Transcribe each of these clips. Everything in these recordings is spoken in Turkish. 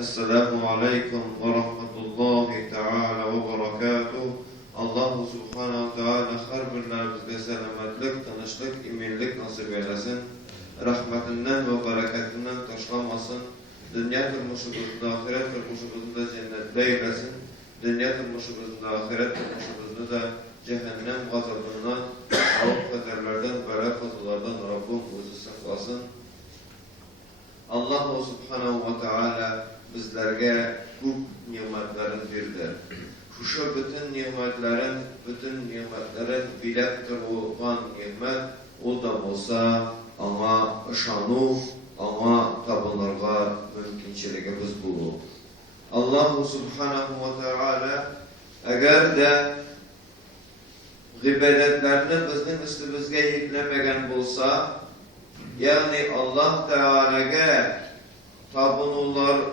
Esselamu Aleyküm ve Rahmetullahi Teala ve Berekatuhu. Allahu Subhanahu Teala her birlerimizge selametlik, tanışlık, iminlik nasip eylesin. Rahmetinden ve bereketinden taşlamasın. Dünya turmuşumuzda, ahiret turmuşumuzda cennette eylesin. Dünya turmuşumuzda, ahiret turmuşumuzda da cehennem gazabından, avuk kaderlerden, belakatılardan Rabbim bizi saklasın. Allah Subhanahu ve Teala bizlerge bu nimetlerin verdi. Şu bütün nimetlerin bilek kırılgan nimet, o da olsa ama şanu, ama tapınırga mümkünçiligimiz bu. Allah Subhanahu ve Teala eğer de gıybetlerini bizim üstümüzge yüklemegen bulsa, yani Allah Teala'ya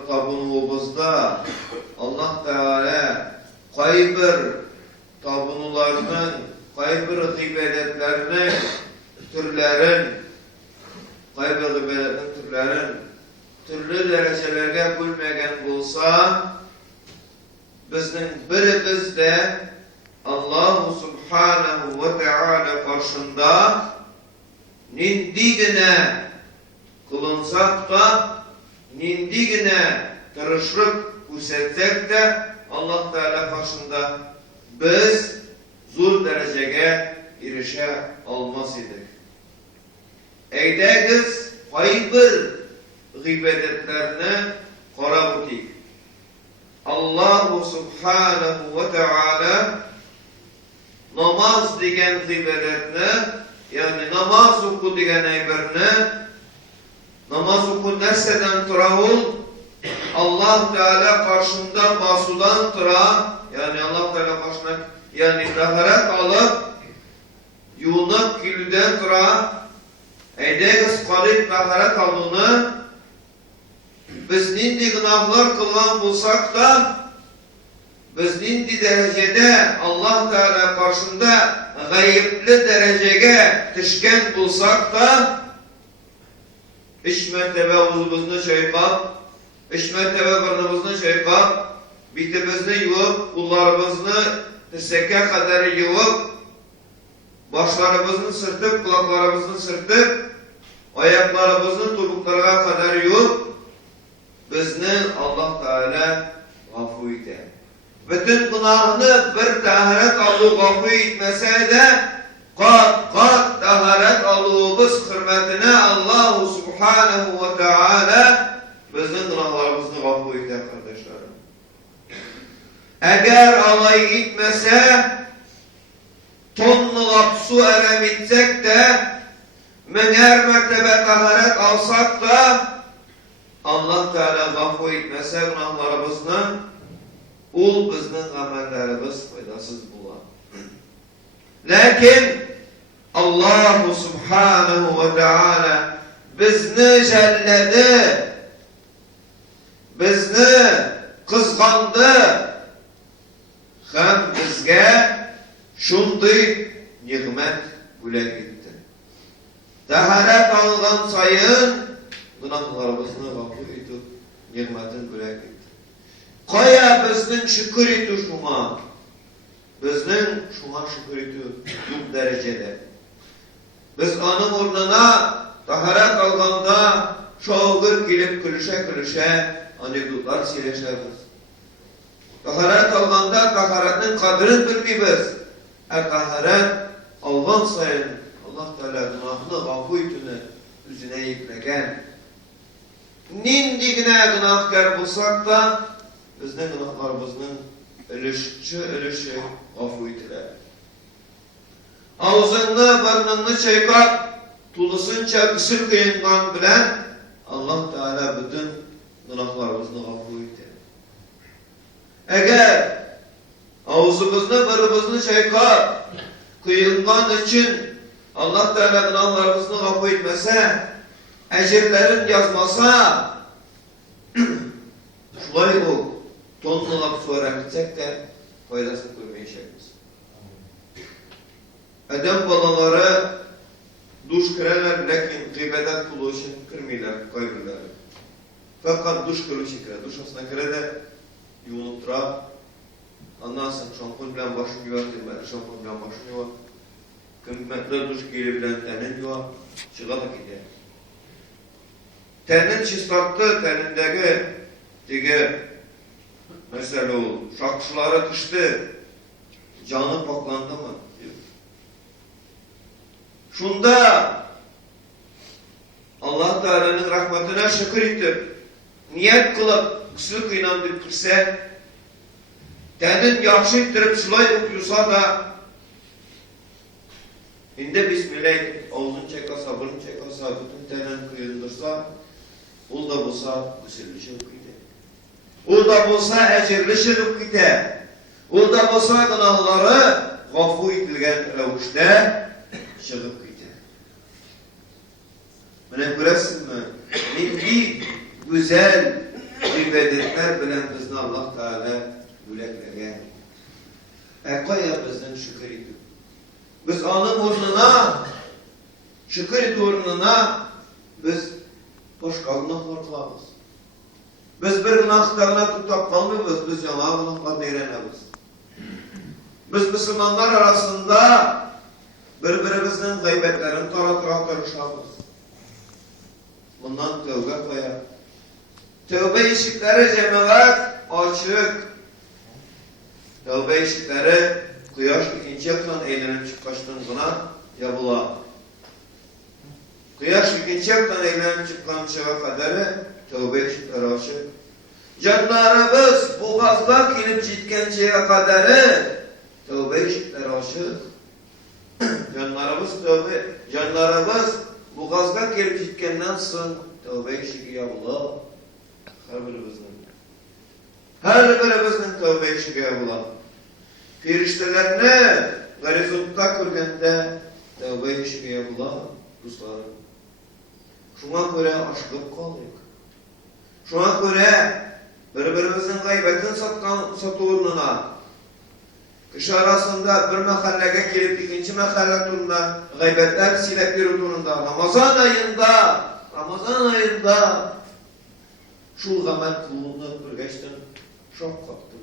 tabunuğumuzda Allah Teala kaybır tabunularının, kaybır gıybetlerinin türlerin türlü derecelerine bölmegen bulsa, bizim birimiz de Allah Subhanahu ve Teala karşında nindigine kılınsak da, nindigine tırışlık göstersek de Allah Teala karşında biz zor dereceye erişe almaz idik. Eydegiz kaybır gıybetlerini kara butik. Allah Subhanahu ve Teala namaz degen gıybetlerini, yani namaz oku degen eyberini, namaz oku neseden tıravul, Allah Teala karşında basudan tıra, yani Allah Teala karşında, yani taharet alıp, yunak gülüden tıra, eydegiz kalip taharet aldığını, biz nindi günahlar kılan bulsak da, biz nindi derecede Allah Teala karşında gayipli dereceye tişken bulsak da, 3 mertebe omuzumuzni çayqab, 3 mertebe burnimizni çayqab, bitimizni yuvib, qo'llarimizni tirsakka qadar yuvib, boshlarimizni sirtib, quloqlarimizni sirtib, oyoqlarimizni to'piqlarga qadar yuvib, bizni Allah Teala g'afur etadi. Bütün günahını bir taharet alıp g'afur etmese de kat taharet alığımız hürmetine Allah Subhanahu ve Teala bizim günahlarımızı g'afur eder kardeşlerim. Eğer alay etmese, tonlulap su eremitsek de, miner mertebe taharet alsak da, Allah Teala g'afur etmese günahlarımızı, ul bizning amellerimiz faydasız bular. Lakin Allah Subhanahu ve Teala bizni jelledi, bizni kızgandı, hem bizge şunday nimet bulat etdi. Taharet algan sayın günahlarımızı g'afur etib, nimetin bulat etdi. Kaya bizning şükür eti şuna, bizning şuna şükür eti bu derecede. Biz onun ornuna taharet alganda şoğur gelip külüşe anekdotlar söyleşeriz. Taharet alganda taharetin kadrini bilmeybiz. Taharet algan sayın Allah Teala günahını g'afur etini üzerine yüklegen. Nindigine günahkar bulsak da bizning günahlarımızın ölüşü g'afur etiler. Ağzını, burnunu çayqab, tulusunca ısır kıyıngan bilen Allah Teala bütün günahlarımızı g'afur etti. Eğer ağzımızını, burnumuzni çayqab, kıyıngan için Allah Teala günahlarımızı g'afur etmese, ecirlerin yazmasa, şulay o tonlulap sonra gitsek de faydasını görmeyeceğiz. Adam balaları duş kirerler, lakin gıybedet kulu için kirmeyler, kaybırlar. Fakat duş kırık şekilde. Duş aslına göre de yuvalıp dura. Ondan sonra şampun bilen başını yuva, kıymetli şampun bilen başını yuva. Kıymetli duş geri bilen tenin yuva. Çığa da gidiyor. Tenin çıslattı, tenindeki mesela o şakşılara düştü. Canı paklandı mı? Şunda Allah Teala'nın rahmetine şükür etip niyet kılıp usul kıynandırıp girse tenin yaxşı ettirip şulay okuyursa da indi bismillah ağzını çeka, sabırını çekasa, bütün tenen kıyındırsa o da bolsa usulü okuydu. O da bolsa ecirli şirk okuydu. O da bolsa günahları gafu etilgen revişte şirk okuydu. Bana göresinmi? Milli, güzel ibadetler bilen bizni Allah Teala büleklerge. Koya bizden şükür edip. Biz onun uğruna, şükür edip uğruna biz başka günahlar kılamız. Biz bir günahlarına tutup kalmıyoruz, biz yana günahlarını öğrenemiz. Biz Müslümanlar arasında birbirimizin gıybetlerini tartışamız. Bundan tövbe koyar. Tövbe işikleri cemaat açık. Tövbe işikleri kıyaş ikinci yaktan eğlenip çıkıştığına yapıla. Kıyaş ikinci yaktan eğlenip çıkıştığına kadar tövbe işikleri açık. Canlarımız boğazda gelip gitkenceye kadar tövbe işikleri açık. Canlarımız boğazda gelip gitkenden sonra tövbe işiki yapıla. Her birimizin tövbe işiki yapıla. Firiştelerini garizonda körgende tövbe işiki yapıla. Dostlarım. Şuna göre aşkıp kaldık. Şuna göre birbirimizin gaybetin satığınına kış arasında bir mahallege gelip ikinci mahalle turunda gaybetler silekleri turunda Ramazan ayında şu gamet kulluğunu bir geçtim çok kaptım.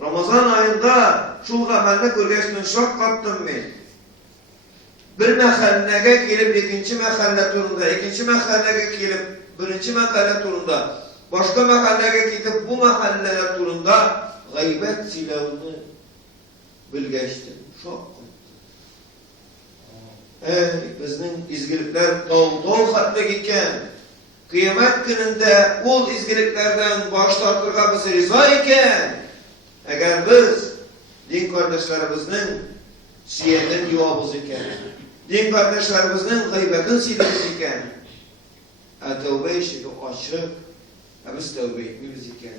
Ramazan ayında şu gametle bir geçtim çok kaptım ben. Bir mahallege gelip ikinci mahalle turunda, ikinci mahallege gelip birinci mahalle turunda, başka mahallege gidip bu mahalleler turunda gaybet silahını bilgeçtim. Çok bizning izgilikler dağ hatta gitken kıyamet gününde ol izgiliklerden baş tartırga biz riza iken eğer biz din kardeşlerimizin siyenden yuvabız iken din kardeşlerimizin gaybetin silahımız iken tövbe işi açık biz tövbe etmiyoruz iken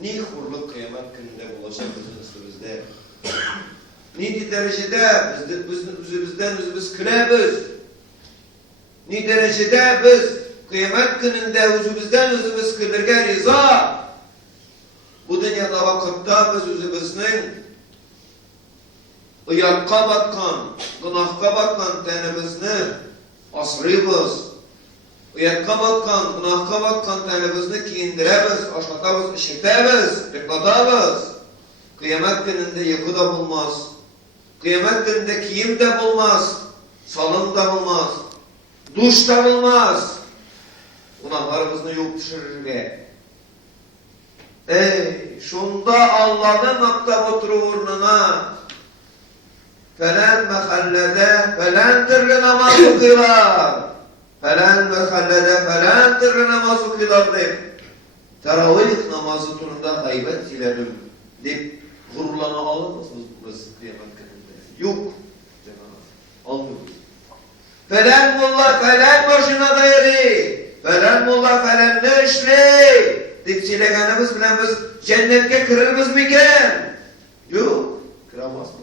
ni hurluk kıyamet gününde bulaşan bizim üstümüzde. Ni derecede bizden özümüz kılabız. Ni derecede biz kıyamet gününde özümüz kılırga riza. Bu dünyada vakitte biz özümüzün uyakka batkan, günahka batkan tenimizni asrıyız. Uyakka batkan, günahka batkan tenimizni kiyindiremiz, aşlatamiz, işitamiz, yıklatamiz. Kıyamet gününde yıkı da bulmaz. Kıyamet gününde kiyim de bulmaz. Salım da bulmaz. Duş da bulmaz. Günahlarımızı yok düşürürge. Şunda Allah'ın maktab otururuna falan mahallede falan türlü namaz okuyorlar. Falan mahallede falan türlü namaz okuyorlar deyip teravih namazı turunda gaybet silerim deyip gururlana alır mısınız burası kıyamet gününde? Yok. Almıyoruz. Falan mulla falan başına dayırı. Falan mulla falan ne işli? Deyip sileganımız bilen biz cennetke kırılmız mı iken? Yok. Kıramazsınız.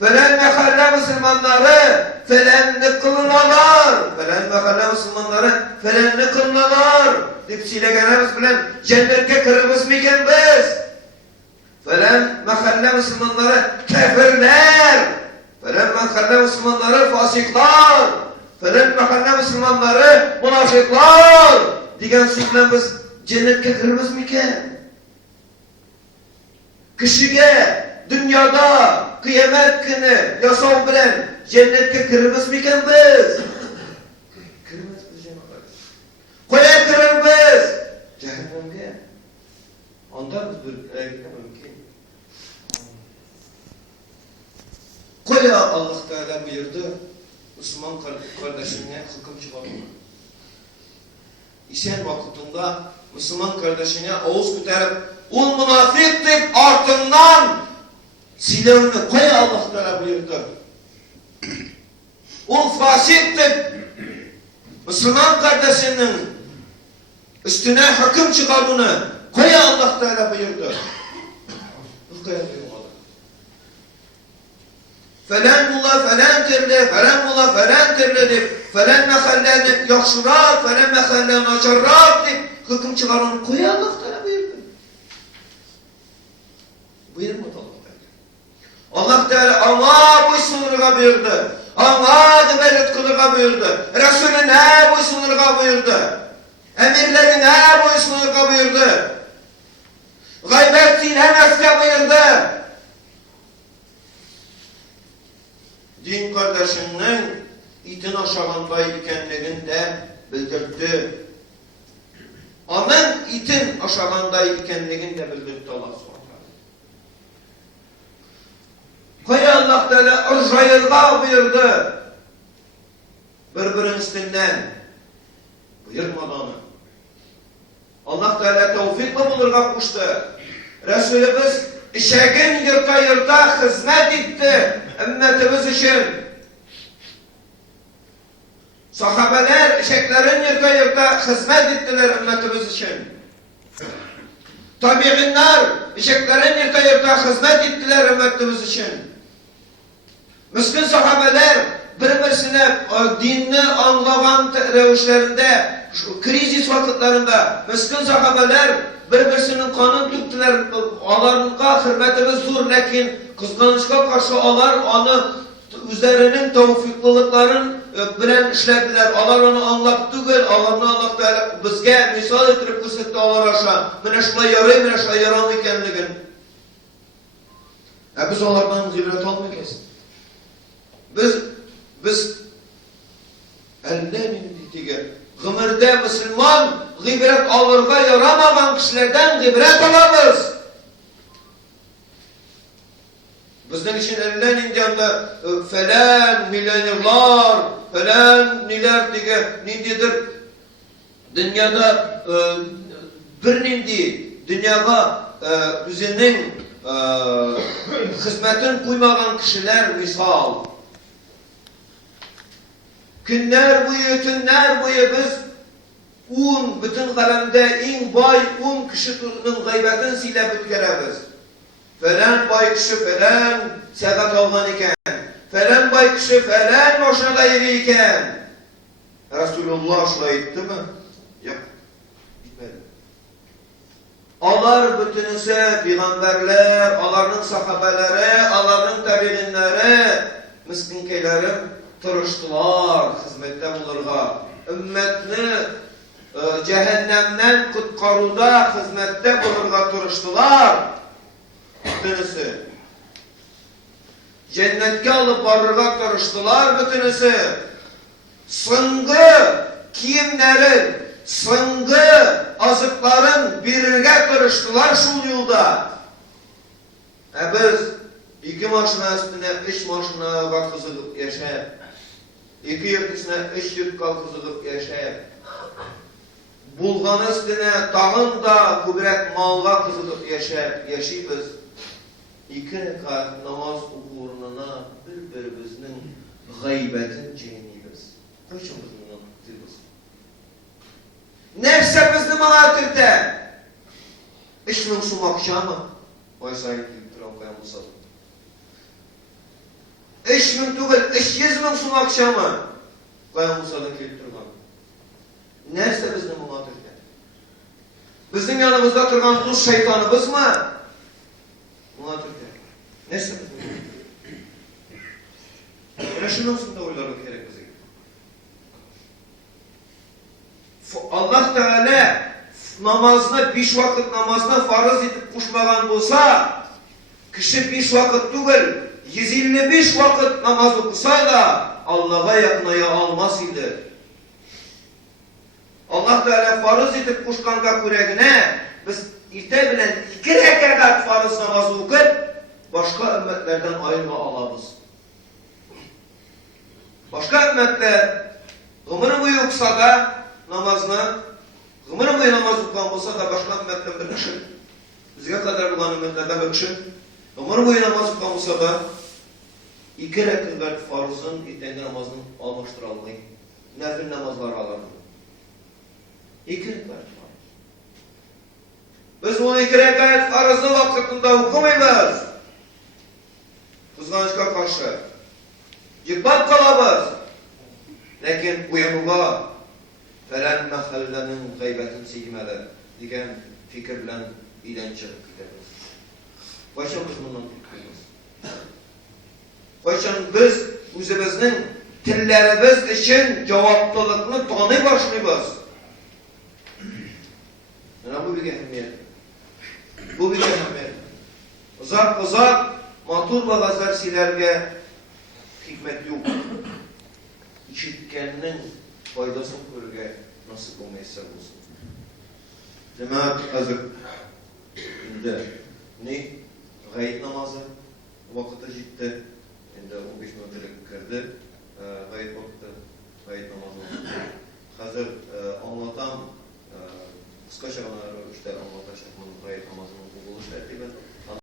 Falan mahalle Müslümanları felenli kılınalar. Falan mahalle Müslümanları felenli kılınalar. Deyip sileganımız bilen cennetke kırılmız mı iken biz? Falan mahalle Müslümanları kafirler. Falan mahalle Müslümanları fasiklar. falan mahalle Müslümanları, münafıklar diyen sözle biz cennetke girmizmiken? Kişiye dünyada kıyamet günü yasav bilen cennetke girmizmiken biz? Girmez biz cemaat. Koya girer biz? Cehennemge. Ondan biz bir mümkün. Koya Allah Teala buyurdu, Müslüman kardeşine hüküm çıkarma. İşen vakitinde Müslüman kardeşine ağız küterip, ol münafık deyip ardından silahını koya Allah Teala buyurdu. Ol fasik deyip Müslüman kardeşinin üstüne hüküm çıkarını koya Allah Teala buyurdu. Bu koya buyurdu. Falan mulla falan terle, falan mulla falan terle deyip, falan mehallenin yakşırar, falan mehallenin açarrar deyip, hüküm çıkarını koya Allah Teala buyurdu. Buyurmadı Allah Teala. Allah Teala Allah buysunurga buyurdu. Allah demelet kılırga buyurdu. Resulüne buysunurga buyurdu. Emirlerine buysunurga buyurdu. Gaybet dinlemezse buyurdu. Din kardeşinin itin aşağında ikenlerini de bildirdi. Amen itin aşağında ikenlerini de bildirdi Allah subhanahu. Koya Allah Teala ırjayırga buyurdu. Birbirin üstünden buyurmadı onu. Allah Teala tevfikle bulurga kuştu. Resulümüz işegin yırta hizmet etti. Ümmetimiz için. Sahabeler eşeklerin yırta hizmet ettiler ümmetimiz için. Tabiinler eşeklerin yırta hizmet ettiler ümmetimiz için. Miskin sahabeler birbirine dinini anlayan revişlerinde, krizis vakitlerinde miskin sahabeler birbirinin kanını tuttular. Alarına hürmetimiz zor, lakin kızganışka karşı alar onu üzerinin tevfiklılıkların bilen işlediler. Alar onu anlap değil, alarını Allah Teala bizge misal ettirip kısıttı alar aşağı. Mine şulay yarayı, mine şulay yaramı ikenligin. Biz onlardan zibret almayacağız. Biz ellenin ditige gımırda Müslüman gıybret alırga yaramadan kişilerden gıybret alamız. Bizden için elinden indiyanda falan milyonerlar, falan niler diye nindidir. Dünyada bir nindi, dünyada üzerinin hizmetin koymayan kişiler misal. Günler boyu biz bütün kalemde en bay 10 kişinin gıybetini silep ötkeremiz. Falan bay kişi falan seyahat algan iken, falan bay kişi falan maşinada yeri iken. Resulullah şöyle etti mi? Yok, gitmedi. Alar bütünüsü peygamberler, alarının sahabeleri, alarının tabiinleri, miskinkeleri tırıştılar hizmette bulurga. Ümmetini cehennemden kutkaruda hizmette bulurga tırıştılar. Bütünüsü. Cennetke alıp barırga tırıştılar bütünüsü. Sıngı kiyimlerin, sıngı azıkların birine tırıştılar şu yolda. Biz iki maşına üstüne, üç maşına kalkızılıp yaşayıp, iki yurtüsüne, üç yurt kalkızılıp yaşayıp, bulgan üstüne dağın da kubret malga kızılıp yaşayıpız. İki rekat namaz uğruna birbirimizin gaybetin cehennimiz. Kaçımızın anlattığımız. Nefse bizni malatirde. İşinin su akşamı. Vay sahiplik duran koyamızsadım. 3000 tugul, 300.000 sun akşamı Kayamuza'da keltirgan. Nerse bizni muhatırken? Bizim yanımızda turgan bu şeytanımız mı? Muhatırken. Nerse bizni muhatırken? Şunun üstünde oylarım gerek bize. Allah Teala namazını 5 vakit namazını farz edip kuşmagan olsa, kişi 5 vakit değil, 155 vakit namaz okusa da Allah'a yakınaya almaz idi. Allah Teala farz edip kuşkanga küregine biz irte bilen 2 rekat farz namazı okup başka ümmetlerden ayrılma alabız. Başka ümmetler ömrü boyu okusa da namazını, ömrü boyu namaz okuyan olsa da başka ümmetlerden bir kişi, bizge kadar bulan ümmetlerden bir kişi, ömrü boyu namaz okuyan olsa da 2 rekat farzın itendi namazını almıştır almayı. Nefil namazları alalım. 2 rekat farz. Biz bunu 2 rekat farzı vaktinde okumayız. Kızgançka karşı. Yıkmak kalabız. Lakin uyanığa فَلَنْ مَخَلَّنِنْ غَيْبَةٍ سِيْمَلَ diyen fikir bilen ilen çıkıp gideriz. Başka biz bundan tutmayız. Başka biz özümüzün tillerimiz için cevaptılıkını tanı başlayız. Yani bu bir ehemmiyet. Bu bir ehemmiyet. Uzak matur ve gazersilerge hikmet yok. İşitkeninin faydası görürge nasip olmaysa olsun. Cemaat hazır. Ne? Gayet namazı vakıta ciddi. Şimdi 15 minutluk kırdı. Gayet vakıta gayet namazı oldu. Hazır anlatan kıskaça bana işte anlatacak gayet namazının buluş tertiben